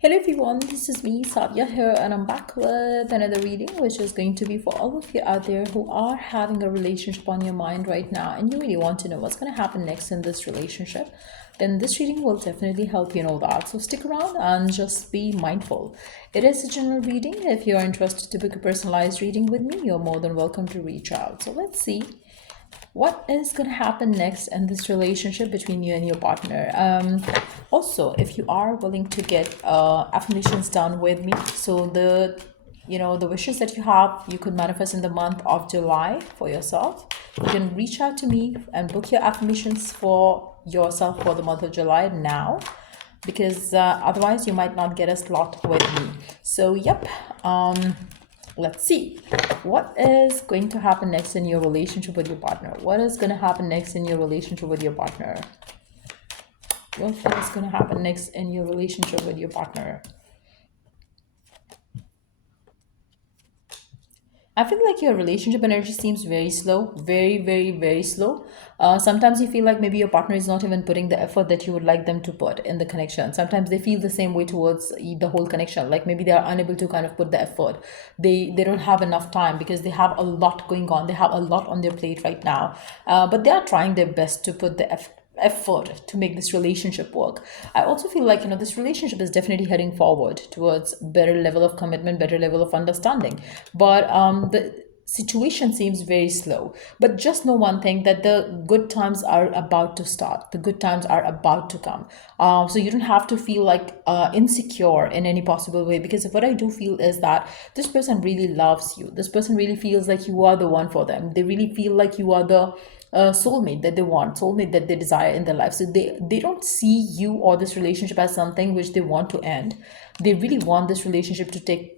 Hello everyone, this is me, Sadia here, and I'm back with another reading, which is going to be for all of you out there who are having a relationship on your mind right now and you really want to know what's going to happen next in this relationship. Then this reading will definitely help you know that. So stick around and just be mindful. It is a general reading. If you're interested to book a personalized reading with me, you're more than welcome to reach out. So let's see what is going to happen next in this relationship between you and your partner. Also, if you are willing to get affirmations done with me, so the wishes that you have, you could manifest in the month of July for yourself. You can reach out to me and book your affirmations for yourself for the month of July now, because otherwise you might not get a slot with me. So yep. Let's see what is going to happen next in your relationship with your partner. What is going to happen next in your relationship with your partner? What is going to happen next in your relationship with your partner? I feel like your relationship energy seems very slow, very, very, very slow. Sometimes you feel like maybe your partner is not even putting the effort that you would like them to put in the connection. Sometimes they feel the same way towards the whole connection. Like maybe they are unable to kind of put the effort. They don't have enough time because they have a lot going on. They have a lot on their plate right now. But they are trying their best to put the effort to make this relationship work. I also feel like this relationship is definitely heading forward towards better level of commitment, better level of understanding, but the situation seems very slow. But just know one thing, that the good times are about to start, the good times are about to come. So you don't have to feel like insecure in any possible way, because what I do feel is that this person really loves you. This person really feels like you are the one for them. They really feel like you are the soulmate that they want, soulmate that they desire in their life. So they don't see you or this relationship as something which they want to end. They really want this relationship to take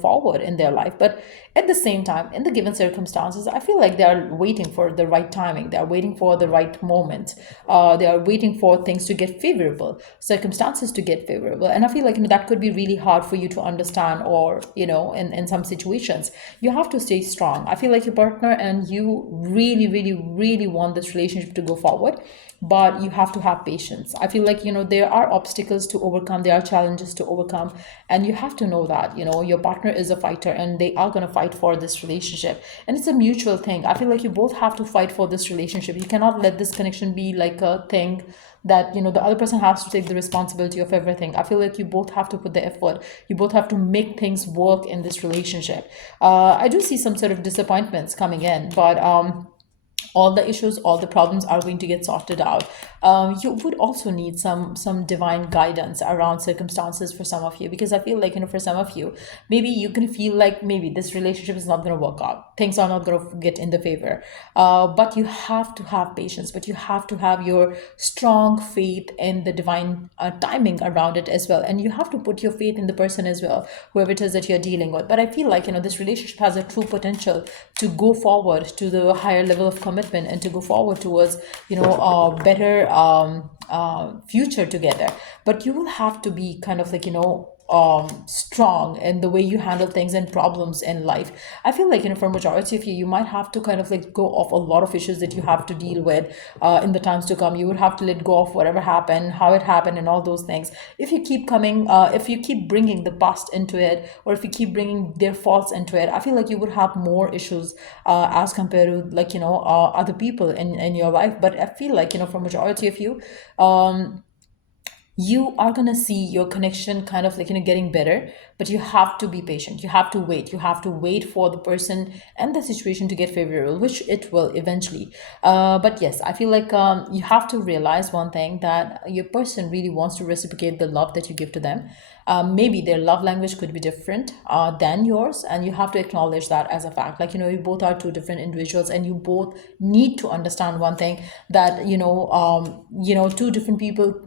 forward in their life. But at the same time, in the given circumstances, I feel like they are waiting for the right timing. They are waiting for the right moment. They are waiting for things to get favorable, circumstances to get favorable. And I feel like that could be really hard for you to understand, or in some situations you have to stay strong. I feel like your partner and you really, really, really want this relationship to go forward, but you have to have patience. I feel like there are obstacles to overcome, there are challenges to overcome, and you have to know that your partner is a fighter and they are going to fight for this relationship, and it's a mutual thing. I feel like you both have to fight for this relationship. You cannot let this connection be like a thing that the other person has to take the responsibility of everything. I feel like you both have to put the effort. You both have to make things work in this relationship. I do see some sort of disappointments coming in, but all the issues, all the problems are going to get sorted out. You would also need some divine guidance around circumstances for some of you, because I feel like for some of you, maybe you can feel like maybe this relationship is not going to work out, things are not going to get in the favor. But you have to have patience, but you have to have your strong faith in the divine timing around it as well, and you have to put your faith in the person as well, whoever it is that you're dealing with. But I feel like this relationship has a true potential to go forward to the higher level of commitment and to go forward towards a better future together. But you will have to be kind of like strong in the way you handle things and problems in life. I feel like for majority of you, you might have to kind of like go off a lot of issues that you have to deal with in the times to come. You would have to let go of whatever happened, how it happened, and all those things. If you keep coming, if you keep bringing the past into it, or if you keep bringing their faults into it, I feel like you would have more issues as compared to like other people in your life. But I feel like for majority of you, you are going to see your connection kind of like getting better, but you have to be patient. You have to wait. You have to wait for the person and the situation to get favorable, which it will eventually. But yes, I feel like you have to realize one thing, that your person really wants to reciprocate the love that you give to them. Maybe their love language could be different than yours, and you have to acknowledge that as a fact. Like you both are two different individuals, and you both need to understand one thing, that two different people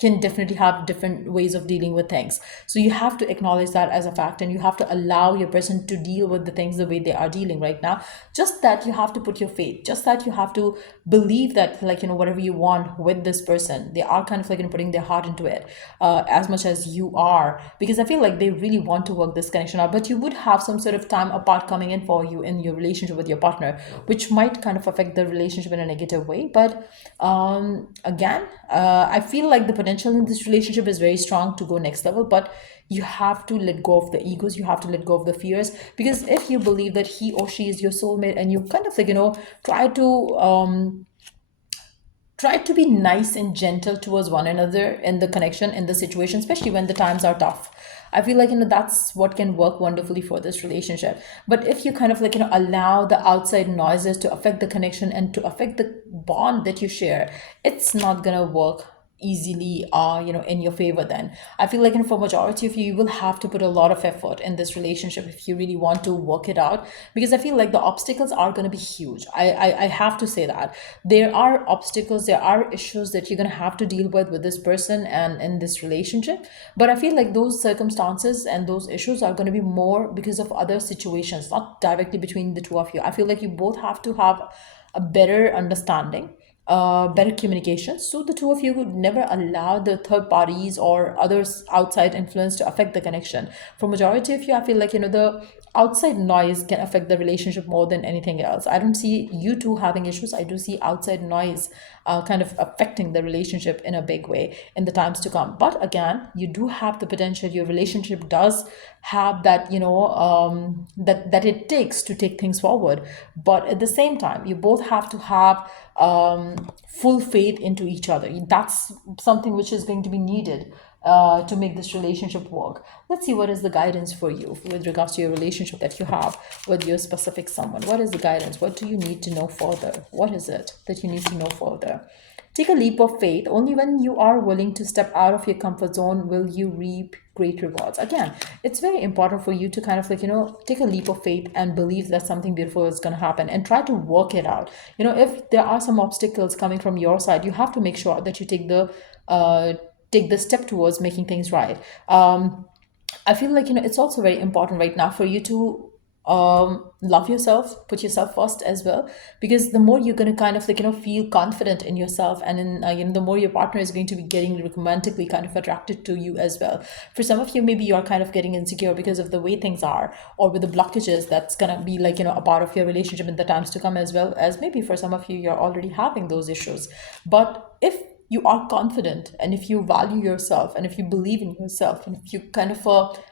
can definitely have different ways of dealing with things. So you have to acknowledge that as a fact, and you have to allow your person to deal with the things the way they are dealing right now. Just that you have to put your faith, just that you have to believe that like whatever you want with this person, they are kind of like putting their heart into it as much as you are, because I feel like they really want to work this connection out. But you would have some sort of time apart coming in for you in your relationship with your partner, which might kind of affect the relationship in a negative way. But again, I feel like the potential in this relationship is very strong to go next level, but you have to let go of the egos, you have to let go of the fears. Because if you believe that he or she is your soulmate, and you kind of like, try to try to be nice and gentle towards one another in the connection, in the situation, especially when the times are tough, I feel like, that's what can work wonderfully for this relationship. But if you kind of like, allow the outside noises to affect the connection and to affect the bond that you share, it's not gonna work easily in your favor. Then I feel like, for majority of you, you will have to put a lot of effort in this relationship if you really want to work it out. Because I feel like the obstacles are going to be huge. I have to say that there are obstacles, there are issues that you're going to have to deal with this person and in this relationship. But I feel like those circumstances and those issues are going to be more because of other situations, not directly between the two of you. I feel like you both have to have a better understanding, better communication, so the two of you would never allow the third parties or others outside influence to affect the connection. For majority of you, I feel like, the outside noise can affect the relationship more than anything else. I don't see you two having issues, I do see outside noise kind of affecting the relationship in a big way in the times to come. But again, you do have the potential, your relationship does have that, that it takes to take things forward. But at the same time, you both have to have full faith into each other. That's something which is going to be needed to make this relationship work. Let's see what is the guidance for you with regards to your relationship that you have with your specific someone. What is the guidance? What do you need to know further? What is it that you need to know further? Take a leap of faith. Only when you are willing to step out of your comfort zone will you reap great rewards. Again, it's very important for you to kind of like, take a leap of faith and believe that something beautiful is going to happen and try to work it out. If there are some obstacles coming from your side, you have to make sure that you take the step towards making things right. I feel like, it's also very important right now for you to love yourself, put yourself first as well. Because the more you're going to kind of like, feel confident in yourself, and in, the more your partner is going to be getting romantically kind of attracted to you as well. For some of you, maybe you're kind of getting insecure because of the way things are, or with the blockages that's going to be like, a part of your relationship in the times to come, as well as maybe for some of you, you're already having those issues. But if you are confident, and if you value yourself, and if you believe in yourself, and if you kind of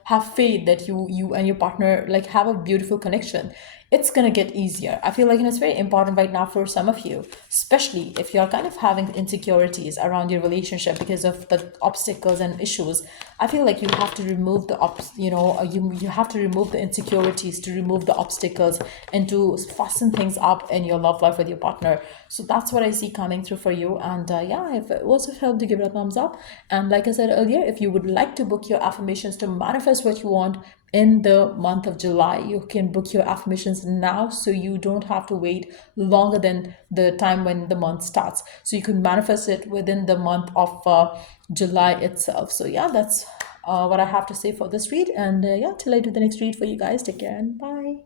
have faith that you and your partner like have a beautiful connection, it's gonna get easier. I feel like, it's very important right now for some of you, especially if you're kind of having insecurities around your relationship because of the obstacles and issues. I feel like you have to remove you have to remove the insecurities, to remove the obstacles, and to fasten things up in your love life with your partner. So that's what I see coming through for you. And yeah, if it was of help, to give it a thumbs up. And like I said earlier, if you would like to book your affirmations to manifest what you want in the month of July, you can book your affirmations now, so you don't have to wait longer than the time when the month starts. So you can manifest it within the month of July itself. So yeah, that's what I have to say for this read. And yeah, till I do the next read for you guys, take care and bye.